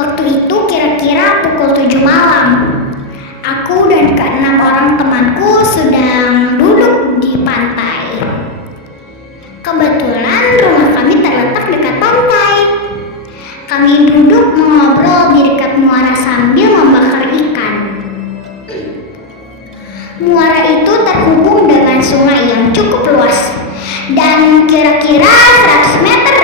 Waktu itu kira-kira pukul 7 malam. Aku dan keenam orang temanku sedang duduk di pantai. Kebetulan rumah kami terletak dekat pantai. Kami duduk mengobrol di dekat muara sambil membakar ikan. Muara itu terhubung dengan sungai yang cukup luas dan kira-kira 100 meter.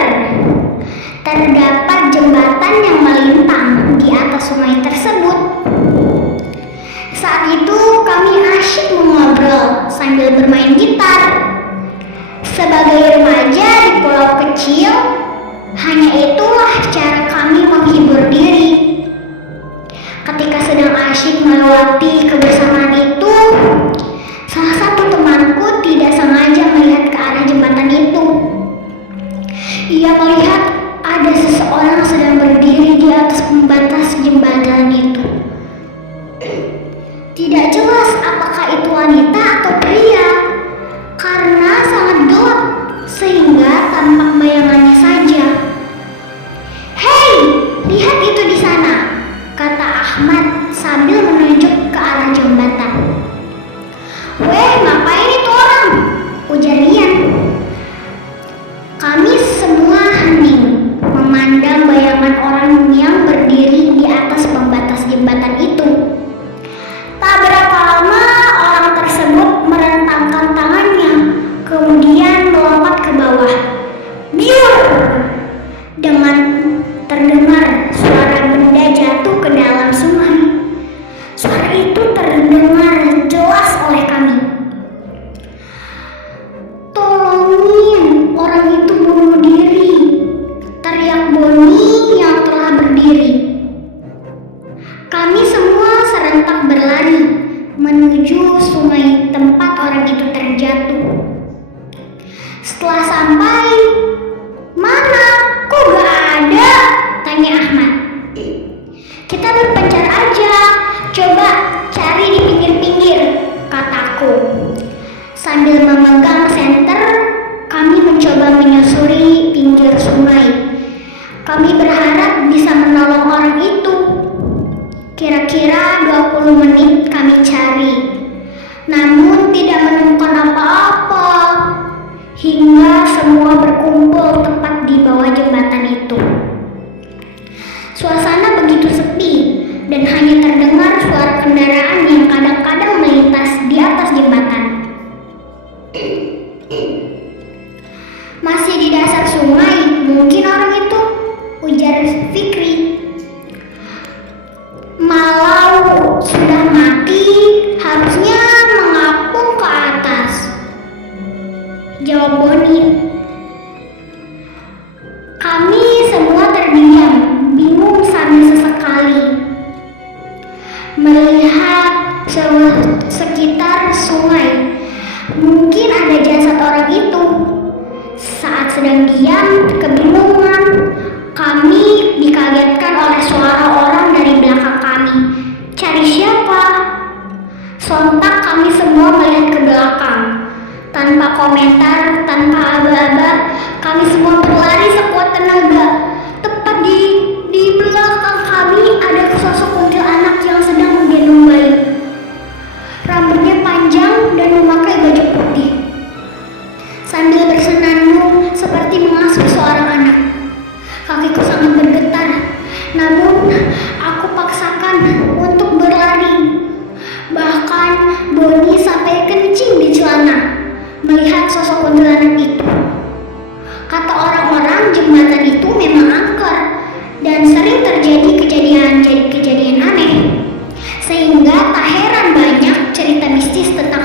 Terdapat jembatan yang melintang di atas sungai tersebut. Saat itu kami asyik mengobrol sambil bermain gitar. Sebagai remaja di pulau kecil, hanya itulah cara kami menghibur diri. Ketika sedang asyik melewati kebersamaan itu, salah satu temanku tidak sengaja melihat ke arah jembatan itu. Ia melihat ada seseorang sedang berdiri di atas pembatas jembatan itu. Tidak jelas apakah itu wanita atau pria, karena sangat gelap sehingga tampak bayangannya saja. "Hei, lihat itu di sana," kata Ahmad sambil menunjuk ke arah jembatan. "Weh, ngapain itu orang?" ujar Rian. Kami semua hening memandang bayangan orang yang berdiri di atas pembatas jembatan itu. Tak berapa lama orang tersebut merentangkan tangannya, kemudian melompat ke bawah. Biur! Dengan terdengar suara benda jatuh ke dalam sungai. Suara itu terdengar jelas oleh kami. "Tolongin, orang itu bunuh diri!" teriak Boni yang telah berdiri. Kami semua serentak berlari menuju sungai tempat orang itu terjatuh. Setelah sampai, "Mana? Kok gak ada?" tanya Ahmad. "Kita berpencar aja, coba cari di pinggir-pinggir," kataku. Sambil memegang senter, kami mencoba menyusuri pinggir sungai. Kami berharap bisa menolong orang itu. Kira-kira 20 menit kami cari, namun tidak menemukan apa-apa, hingga semua berkumpul tepat di bawah jembatan itu. Suasana begitu sepi dan hanya terdengar suara kendaraan yang kadang-kadang melintas di atas jembatan. "Masih di dasar sungai, mungkin orang itu," ujar Fikri. "Malau sudah mati, harusnya mengapung ke atas," jawab Boni. Kami semua terdiam, bingung sambil sesekali melihat sekitar sungai. Mungkin ada jasad orang itu. Saat sedang diam, kebingungan, kami dikagetkan oleh suara orang dari belakang kami. "Cari siapa?" Sontak kami semua melihat ke belakang. Tanpa komentar, tanpa aba-aba, kami semua berlari sekuat tenaga. Tepat di belakang kami ada sosok kuntilanak yang sedang menggendong bayi. Rambutnya panjang dan memakai baju putih, sambil bersenandung seperti mengasuh seorang anak. Kakiku sangat bergetar, namun aku paksakan untuk berlari. Bahkan Boni sampai kencing di celana melihat sosok kuntilanak itu. Kata orang-orang, jembatan itu memang angker dan sering terjadi kejadian aneh, sehingga tak heran banyak cerita mistis tentang